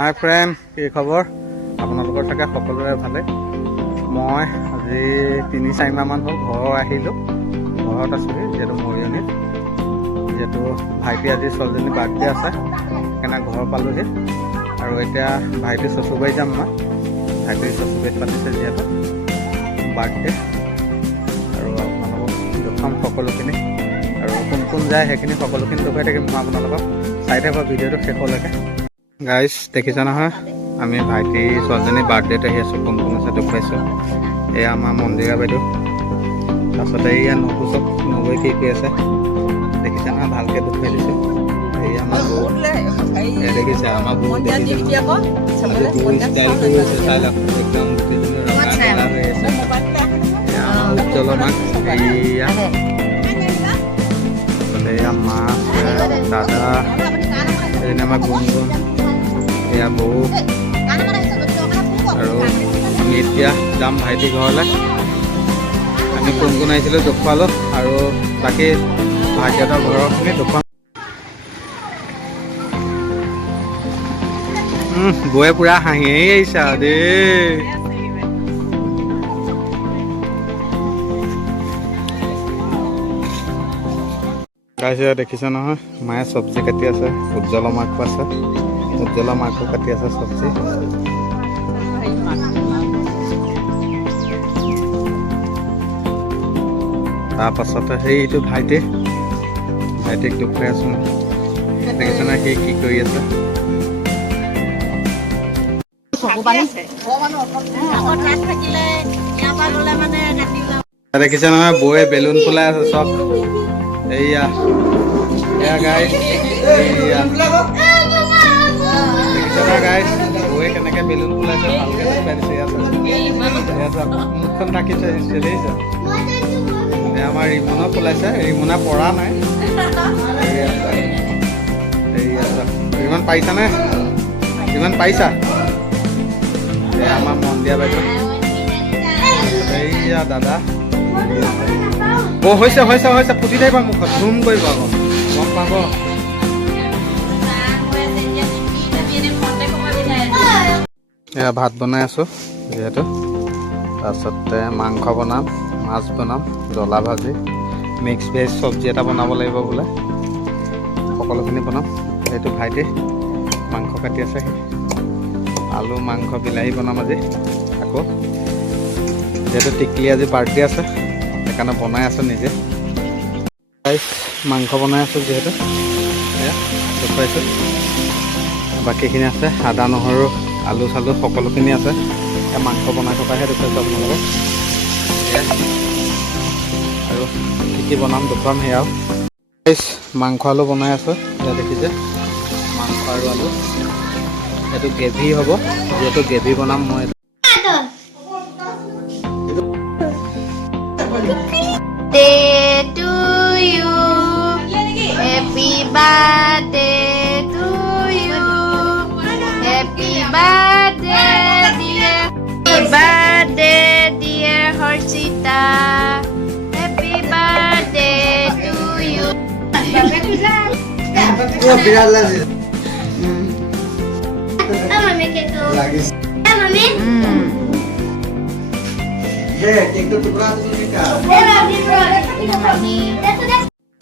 হাই friend, কি খবৰ? আপোনালোকৰ চাগে সকলোৰে ভালে। মই আজি ৩-৪ মাহমান হ'ল ঘৰ আহিলোঁ। ঘৰত আছোঁহি যিহেতু মৰিয়নিত, যিহেতু ভাইটি আজি ছোৱালীজনীৰ বাৰ্থডে আছে, সেইকাৰণে ঘৰ পালোঁহি। আৰু এতিয়া ভাইটিৰ চচুবাৰী যাম। মই ভাইটিৰ চচুবাৰীত পাতিছে যিহেতু বাৰ্থডে, আৰু আপোনালোকক দেখুৱাম সকলোখিনি। আৰু কোন কোন যায় সেইখিনি সকলোখিনি দেখুৱাই থাকিম মই আপোনালোকক। চাই থাকিব ভিডিঅ'টো শেষলৈকে। গাইজ দেখিছা নহয়, আমি ভাইটি ছোৱালীজনীৰ বাৰ্থডেত আহি আছোঁ। কোন কোন আছে দেখুৱাইছোঁ। এয়া আমাৰ মন্দিৰা বাইদেউ, তাৰপাছতে এয়া নবুচক নবৈ কি আছে দেখিছা নহয়, ভালকৈ দেখুৱাই দিছোঁ। এয়া আমাৰ বৌ, এয়া দেখিছে আমাৰ বৌ, বৌ ষ্টাইল কৰি আছে, চাই লওক একদম গোটেইজনী ৰঙা ৰঙা হৈ আছে। এয়া আমাৰ উজ্জ্বল মাক, এয়া তাৰপাছতে এয়া মা, দাদা, এজনী আমাৰ গুণগুণ, এয়া বৌ। আৰু আমি এতিয়া যাম ভাইটি ঘৰলৈ। আমি কোন কোন আহিছিলোঁ দেখুৱালোঁ, আৰু বাকী ভাইটিহঁতৰ ঘৰৰখিনি দেখুৱাম। বৌয়ে পুৰা হাঁহিয়ে আহিছে আৰু দেই। গাইছে দেখিছে নহয়, মায়ে চব্জি কাটি আছে। উজ্জ্বলা মাকো আছে, উজ্জ্বলা মাকো কাটি আছে চব্জি। তাৰপাছতে সেইটো ভাইটিক দেখুৱাই আছোঁ। দেখিছে নহয় সি কি কৰি আছে। দেখিছে নহয় বৌয়ে বেলুন ফুলাই আছে চব। এইয়া এয়া গাইজ, এইয়া দেখিছে নহয় গাইজ, বৌয়ে কেনেকৈ বেলুন ফুলাইছে ভালকৈ দেখুৱাই দিছে। এয়া চব মুখখন ঢাকিছে, দেখিছে। আমাৰ ৰিমনো ফুলাইছে, ৰিমনা পৰা নাই। ৰিমন পাৰিছানে? ৰিমন পাৰিছা? এয়া আমাৰ মন্দিৰা বাইদেউ, এইয়া দাদা। হৈছে হৈছে হৈছে, ফুটি থাকিব মুখত, ধুম কৰিব আকৌ, গম পাব। এয়া ভাত বনাই আছোঁ যিহেতু, তাৰপিছতে মাংস বনাম, মাছ বনাম, জ্বলা ভাজি, মিক্স ভেজ চব্জি এটা বনাব লাগিব বোলে। সকলোখিনি বনাম। সেইটো ভাইটি মাংস কাটি আছে, আলু মাংস বিলাহী বনাম আজি। আকৌ যিহেতু টিকলি আজি বাৰ্থডে আছে, সেইকাৰণে বনাই আছোঁ নিজে। মাংস বনাই আছোঁ যিহেতু, এয়া দেখুৱাইছোঁ। বাকীখিনি আছে, আদা নহৰু আলু চালু সকলোখিনি আছে। এয়া মাংস বনাই থকাহে দেখুৱাইছোঁ আপোনালোকক। আৰু কি কি বনাম দেখুৱাম সেয়াও। মাংস আলু বনাই আছোঁ, এতিয়া দেখিছে মাংস আৰু আলু। এইটো গ্ৰেভি হ'ব, যিহেতু গ্ৰেভি বনাম মই। Happy birthday to you. Happy birthday, dear. Happy birthday, dear Harshita. Happy birthday to you.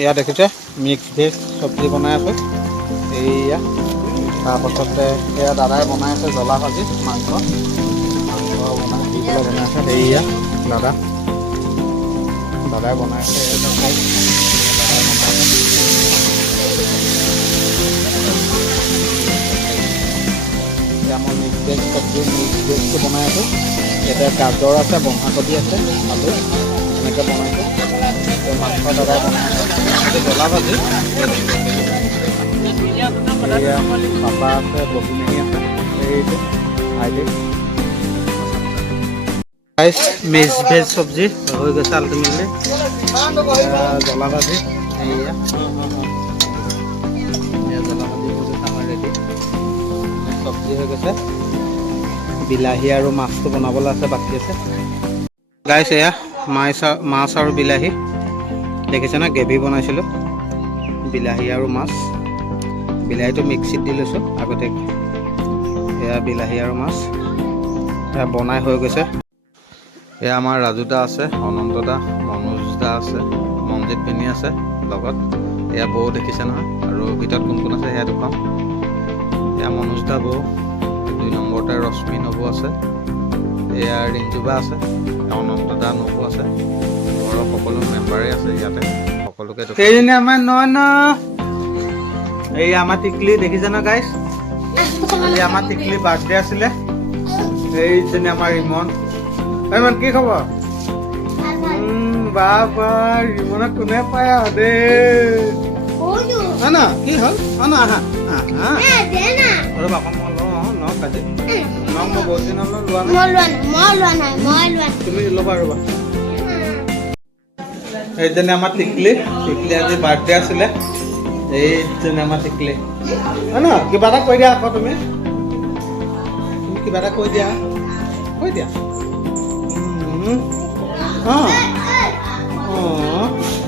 এয়া দেখিছে মিক্স ভেজ চব্জি বনাই আছোঁ। এইয়া তাৰপাছতে এয়া দাদাই বনাই আছে জ্বলা ভাজি, মাংস বনাই দি পেলাই বনাই আছে। এইয়া দাদাই বনাই আছে। এয়া মই মিক্স ভেজ চব্জি, মিক্স ভেজটো বনাই আছোঁ। এতিয়া গাজৰ আছে, বন্ধাকবি আছে, আলু এনেকৈ বনাইছোঁ। মাংস দাদাই বনাই আছে। এইটো জ্বলা ভাজি। এয়া পাপা আছে, ববিনী আছে, এইটো ভাইটি। মিক্স ভেজ চব্জি হৈ গৈছে আল্টিমেটলি। জ্বলা ভাজি, এয়া জ্বলা ভাজি হৈ গৈছে আমাৰ ৰেডি। চব্জি হৈ গৈছে, বিলাহী আৰু মাছটো বনাবলৈ আছে, বাকী আছে। গাইছ এয়া মাছ আৰু বিলাহী দেখিছে না, গ্ৰেভি বনাইছিলোঁ। বিলাহী আৰু মাছ, বিলাহীটো মিক্সিত দি লৈছোঁ আগতীয়াকৈ। এয়া বিলাহী আৰু মাছ এয়া বনাই হৈ গৈছে। এয়া আমাৰ ৰাজু দা আছে, অনন্ত দা, মনোজ দা আছে, মনজিত পিনি আছে লগত। এয়া বৌ দেখিছে নহয়, আৰু ভিতৰত কোন কোন আছে সেয়া দেখুৱাম। এয়া মনোজ দা বৌ, 2 নম্বৰতে ৰশ্মি নবৌ আছে, এয়া ৰিঞ্জুবা আছে, অনন্ত দা নবৌ আছে, ঘৰৰ সকলো মেম্বাৰেই আছে ইয়াতে। সকলোকে সেইজনী আমাৰ নয়ন, এই আমাৰ টিকলি দেখিছে ন গাইছ, এই আমাৰ টিকলি বাৰ্থডে আছিলে। এইজনী আমাৰ ৰিমন। ৰিমন কি খবৰ? বাবা ৰিমনক কোনে পায় আৰু দেই না কি হ'ল? না আহা আৰু বাপা মই লওঁ ন কাজি ন, মই বহুত দিন লোৱা নাই, তুমি ল'বা ৰ'বা। এইজনী আমাৰ টিকলি, টিকলি আজি বাৰ্থডে আছিলে। এইজনী আমাৰ টিকলি হয় ন, কিবা এটা কৈ দিয়া আকৌ তুমি কিবা এটা কৈ দিয়া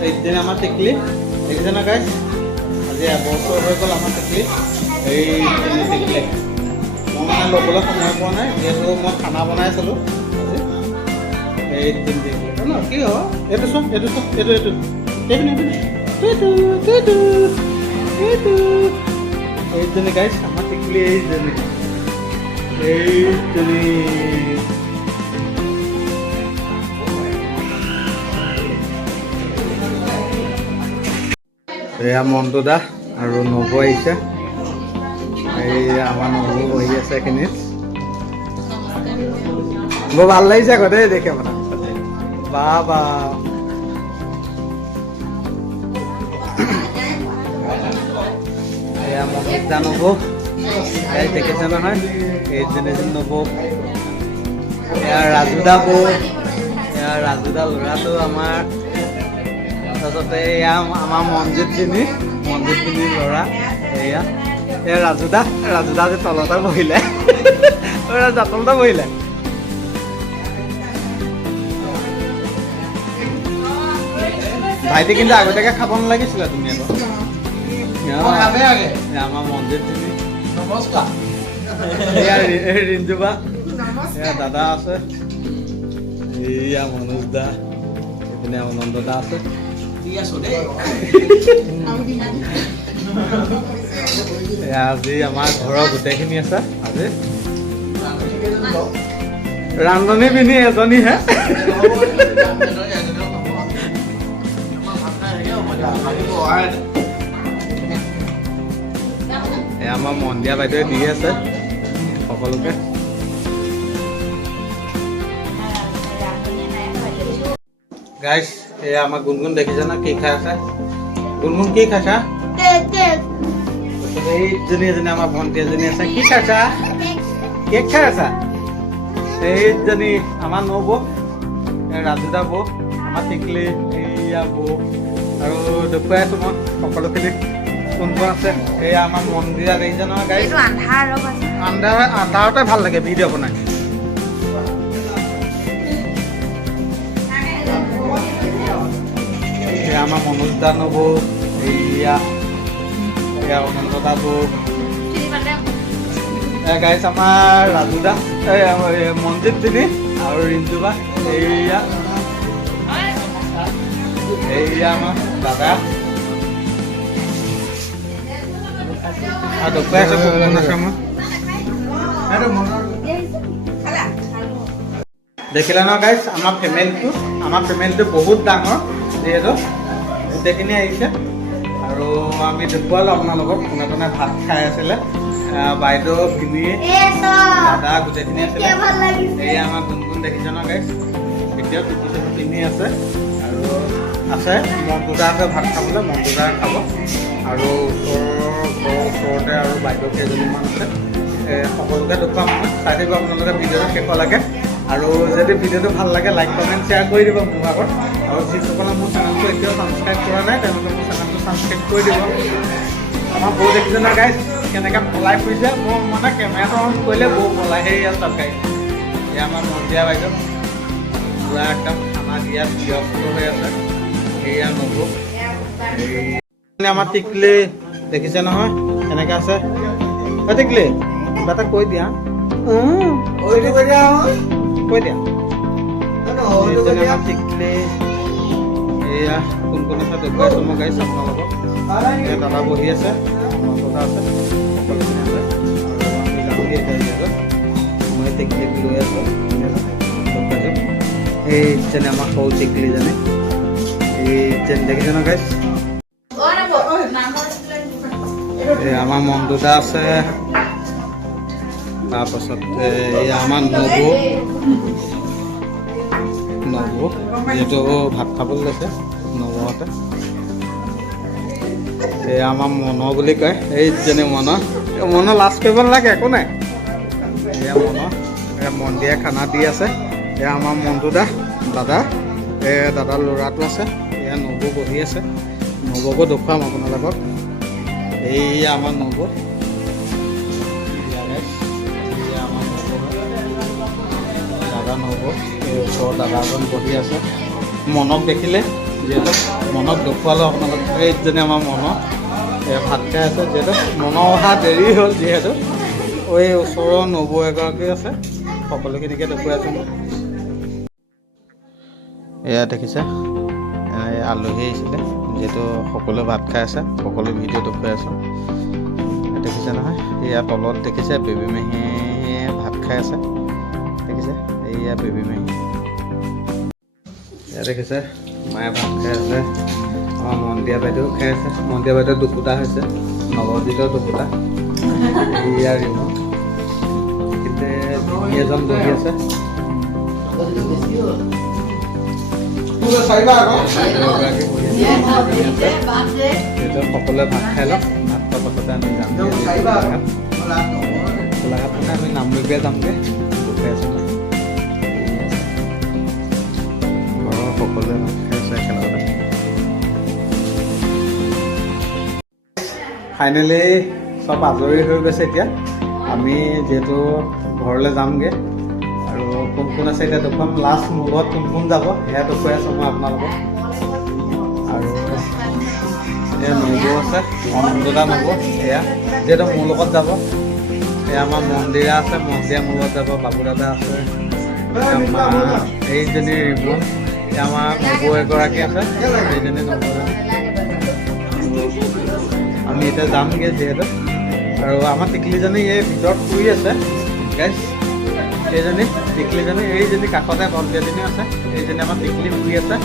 এইজনী আমাৰ টিকলি দেখিছে ন গাইছ, আজি এবছৰ হৈ গ'ল আমাৰ টিকলি। এইজনী টিকলি মই মানে ল'বলৈ সময় পোৱা নাই, যিহেতু মই খানা বনাই আছিলোঁ আজি। এইজনী টিকলি ন কি হয় এইটো চোন, এইটো এইজনী গাইছ আমাৰ টিকলি, এইজনী এয়া মন্টু দা আৰু নবৌ আহিছে। এই আমাৰ নবৌ বহি আছে এইখিনিত, বৰ ভাল লাগিছে আকৌ দেই দেখে মানে। বা এয়া মনোজ দা নবৌ, এই দেখিছে নহয়, এইজনী নবৌ। এয়া ৰাজু দা বৌ, এয়া ৰাজু দা ল'ৰাটো আমাৰ। তাৰপিছতে এয়া আমাৰ মনজিত পিনি ল'ৰা। এয়া এয়া ৰাজু দা যে তলতে বহিলে, তলতে বহিলে। ভাইটি কিন্তু আগতীয়াকৈ খাব নালাগিছিলে তুমি আকৌ। আমাৰ মনজিত পিনি নমস্কাৰ, এয়া ৰিঞ্জুবা, এয়া দাদা আছে, এয়া মনোজ দা, এইপিনে অনন্ত দা আছে। আজি আমাৰ ঘৰৰ গোটেইখিনি আছে। আজি ৰান্ধনী পিনি এজনীহে। আমাৰ মন্দিয়া বাইদেৱে দি আছে সকলোকে। গাইছ এয়া আমাৰ গুণগুণ দেখিছে না কি খাই আছে? গুণগুণ কি খাইছা? এইজনী আমাৰ ভণ্টি এজনী আছে, কি খাইছা? কেক খাই আছা? এইজনী আমাৰ নবৌ, ৰাজু দা বৌ, আমাৰ টিকলি, এইয়া বৌ। আৰু দেখুৱাই আছো মই সকলোখিনি কোন কোন আছে। এয়া আমাৰ মন্দিৰা দেখিছে নহয় গাইছ, আন্ধাৰতে ভাল লাগে ভিডিঅ' বনাই। এয়া আমাৰ মনোজ দা নবৌ, এয়া অনন্ত দা বৌ। গাইছ আমাৰ ৰাজু দা, মনজিত পিনি আৰু ৰিঞ্জুবা। এয়া আমাৰ দাদা। আৰু দেখুৱাই আছো কোন কোন আছে মই। দেখিলা ন গাইছ আমাৰ ফেমিলিটো বহুত ডাঙৰ, যিহেতু গোটেইখিনি আহিছে। আৰু আমি দেখুৱালোঁ আপোনালোকক, কোনে কোনে ভাত খাই আছিলে। বাইদেউ, ভিনি, দাদা গোটেইখিনি আছিলে। এয়া আমাৰ গুণগুণ দেখিছে ন গাইছ, এতিয়াও টুপি চুপি পিন্ধি আছে। আৰু আছে মন্টুদা আছে ভাত খাবলৈ, মন্টুদা খাব। আৰু ওচৰতে আৰু বাইদেউ কেইজনীমান আছে। সকলোকে দেখুৱাম, চাই থাকিব আপোনালোকে ভিডিঅ'টো শেষলৈকে। আৰু যদি ভিডিঅ'টো ভাল লাগে লাইক কমেণ্ট শ্বেয়াৰ কৰি দিব মোৰ ভাগত। আৰু যিসকলে মোৰ চেনেলটো এতিয়াও ছাবস্ক্ৰাইব কৰা নাই তেওঁলোকে মোৰ চেনেলটো ছাবস্ক্ৰাইব কৰি দিব। আমাৰ বৌ দেখিছে না গাইছ কেনেকৈ পলাই ফুৰিছে, মোৰ মানে কেমেৰাটো অন কৰিলে বৌ পলাই। সেয়া চাওক গাইছ, এয়া আমাৰ মন্দিয়া বাইদেউ পুৰা একদম খানা দিয়াত ব্যস্ত হৈ আছে। সেয়া নবৌ, আমাৰ টিকলি দেখিছে নহয় কেনেকৈ আছে। টিকলি কিবা এটা কৈ দিয়া। কৈ দিয়া এইজনে আমাৰ টিকলি এয়া কোন কোন আছে দেখুৱাইছোঁ মই গাইছ আপোনালোকক এই দাদা বহি আছে দাদা আছে সকলোখিনি আছে আৰু আমি যামগৈ এতিয়া মই টিকলিক লৈ আছোঁ দেখুৱাইছোঁ এইজনে আমাৰ সৰু টিকলিজনী এইজনে দেখিছে ন গাইছ এই আমাৰ মনদুদা আছে তাৰপাছত এই আমাৰ নবু যিহেতু ভাত খাবলৈ লৈছে নবুহঁতে এই আমাৰ মন বুলি কয় এইজনী মন লাজ কৰিব নালাগে একো নাই এয়া মন্দিৰে খানা দি আছে এয়া আমাৰ মনদুদা দাদা এই দাদাৰ ল'ৰাটো আছে এয়া নবু বহি আছে নবুকো দেখুৱাম আপোনালোকক এইয়া আমাৰ নবু দাদা নবু এই ওচৰৰ দাদা এজন বহি আছে মনক দেখিলে যিহেতু মনক দেখুৱালোঁ আপোনালোক এইজনী আমাৰ ভাত খাই আছে যিহেতু অহা দেৰি হ'ল যিহেতু এই ওচৰৰ নবু এগৰাকী আছে সকলোখিনিকে দেখুৱাই আছোঁ মই এয়া দেখিছে আলহী আহিছিলে যিহেতু সকলোৱে ভাত খাই আছে সকলো ভিডিঅ' দেখুৱাই আছোঁ দেখিছে নহয় এয়া তলত দেখিছে বেবী মেহীয়ে ভাত খাই আছে দেখিছে এইয়া বেবী মেহী এয়া দেখিছে মায়ে ভাত খাই আছে আমাৰ মন্দিয়া বাইদেউ খাই আছে মন্দিয়া বাইদেউ দুপুতা হৈছে নৱজিতৰ দুপুতা এয়া ৰিমু এজন বহি আছে সকলোৱে ভাত খাই লওক ভাত খোৱাৰ পাছতে আমি যাম গোলাঘাট মানে আমি নামৰূপীয়া যামগৈ দেখুৱাই আছোঁ ঘৰৰ সকলোৱে ভাত খাই আছে একেলগতে ফাইনেলি চব আজৰি হৈ গৈছে এতিয়া আমি যিহেতু ঘৰলৈ যামগৈ আৰু কোন কোন আছে এতিয়া দেখুৱাম লাষ্ট মোৰ লগত কোন কোন যাব সেয়া দেখুৱাই আছোঁ মই আপোনালোকক আৰু এয়া নবৌ আছে অনন্তদা নবৌ এয়া যিহেতু মোৰ লগত যাব এয়া আমাৰ মন্দিৰা আছে মন্দিৰা মোৰ লগত যাব বাবু দাদা আছে এইজনী ৰিবু এয়া আমাৰ নবৌ এগৰাকী আছে এইজনী নবৌজনী আমি এতিয়া যামগৈ যিহেতু আৰু আমাৰ টিকলিজনী এই ভিতৰত শুই আছে গাইছ এইজনী টিকলিজনী এইজনী কাষতে ভণ্টিজনী আছে এইজনী আমাৰ টিকলি শুই আছে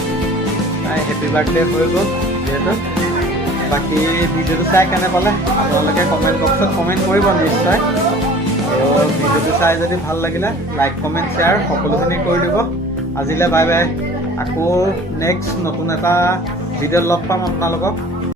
তাই হেপী বাৰ্থডে হৈ গ'ল যিহেতু বাকী ভিডিঅ'টো চাই কেনে পালে আপোনালোকে কমেণ্ট বক্সত কমেণ্ট কৰিব নিশ্চয় আৰু ভিডিঅ'টো চাই যদি ভাল লাগিলে লাইক কমেণ্ট শ্বেয়াৰ সকলোখিনি কৰি দিব আজিলৈ বাই বাই আকৌ নেক্সট নতুন এটা ভিডিঅ'ত লগ পাম আপোনালোকক